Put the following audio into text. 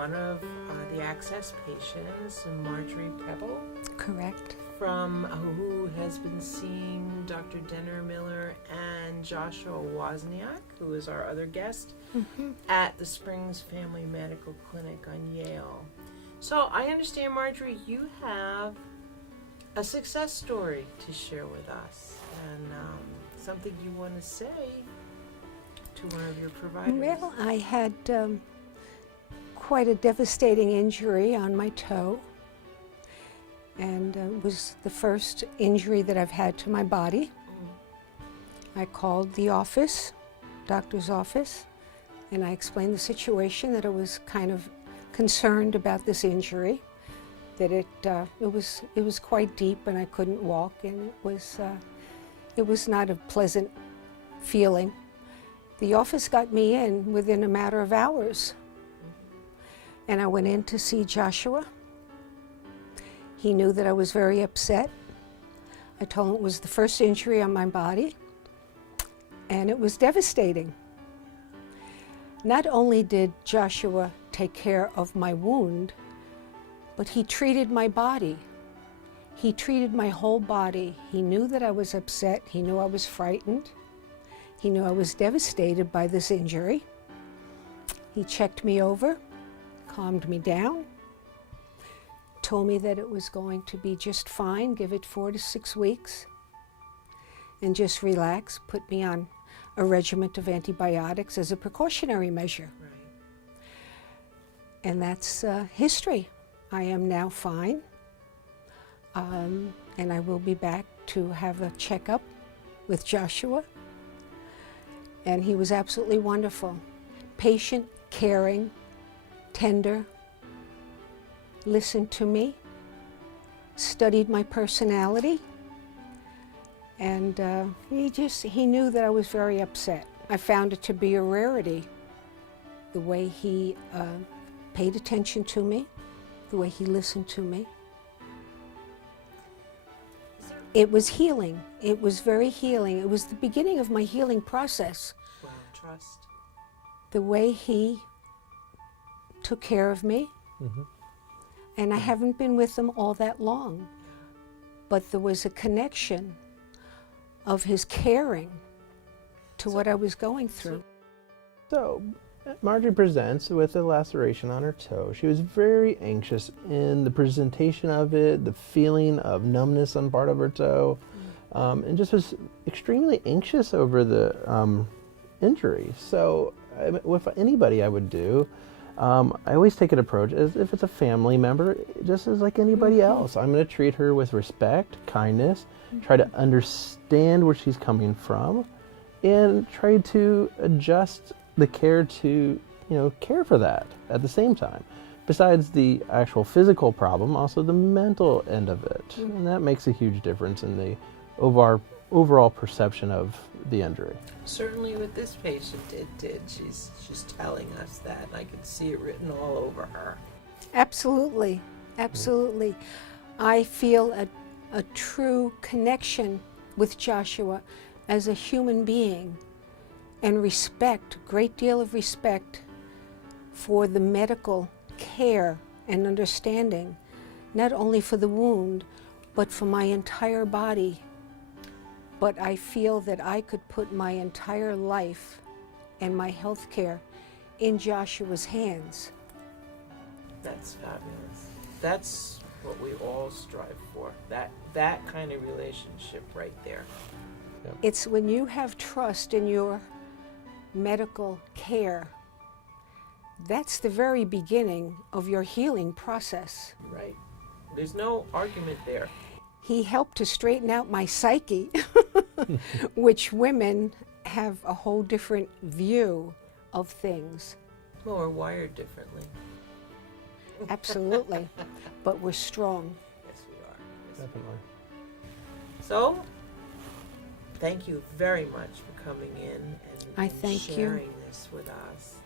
one of the Access patients, Marjorie Preble. Correct. From who has been seeing Dr. Denner Miller and Joshua Wazniak, who is our other guest, at the Springs Family Medical Clinic on Yale. So I understand, Marjorie, you have a success story to share with us, and something you want to say to one of your providers. Well, I had quite a devastating injury on my toe, and it was the first injury that I've had to my body. I called the office, doctor's office, and I explained the situation, that I was kind of concerned about this injury, that it was quite deep and I couldn't walk, and it was not a pleasant feeling. The office got me in within a matter of hours, and I went in to see Joshua. He knew that I was very upset. I told him it was the first injury on my body, and it was devastating. Not only did Joshua take care of my wound, but he treated my body. He treated my whole body. He knew that I was upset. He knew I was frightened. He knew I was devastated by this injury. He checked me over, calmed me down, told me that it was going to be just fine, give it 4 to 6 weeks, and just relax, put me on a regimen of antibiotics as a precautionary measure. Right. And that's history. I am now fine, and I will be back to have a checkup with Joshua. And he was absolutely wonderful. Patient, caring, tender, listened to me, studied my personality, and he knew that I was very upset. I found it to be a rarity, the way he paid attention to me, the way he listened to me. It was healing. It was very healing. It was the beginning of my healing process. Well, trust. The way he took care of me. And I haven't been with him all that long, but there was a connection of his caring to what I was going through. So, Marjorie presents with a laceration on her toe. She was very anxious in the presentation of it, the feeling of numbness on part of her toe, and just was extremely anxious over the injury. So, with anybody I would do, I always take an approach as if it's a family member, just as like anybody else. I'm going to treat her with respect, kindness, try to understand where she's coming from, and try to adjust the care to, care for that at the same time. Besides the actual physical problem, also the mental end of it. And that makes a huge difference in the overall perception of the injury. Certainly with this patient it did. She's telling us that, and I can see it written all over her. Absolutely, absolutely. I feel a true connection with Joshua as a human being, and respect, great deal of respect for the medical care and understanding, not only for the wound, but for my entire body. But I feel that I could put my entire life and my health care in Joshua's hands. That's fabulous. That's what we all strive for. That kind of relationship right there. Yep. It's when you have trust in your medical care, that's the very beginning of your healing process. Right. There's no argument there. He helped to straighten out my psyche, which women have a whole different view of things. Well, we're wired differently. Absolutely. But we're strong. Yes, we are. Yes, Definitely. So, thank you very much for coming in and I thank you. sharing this with us.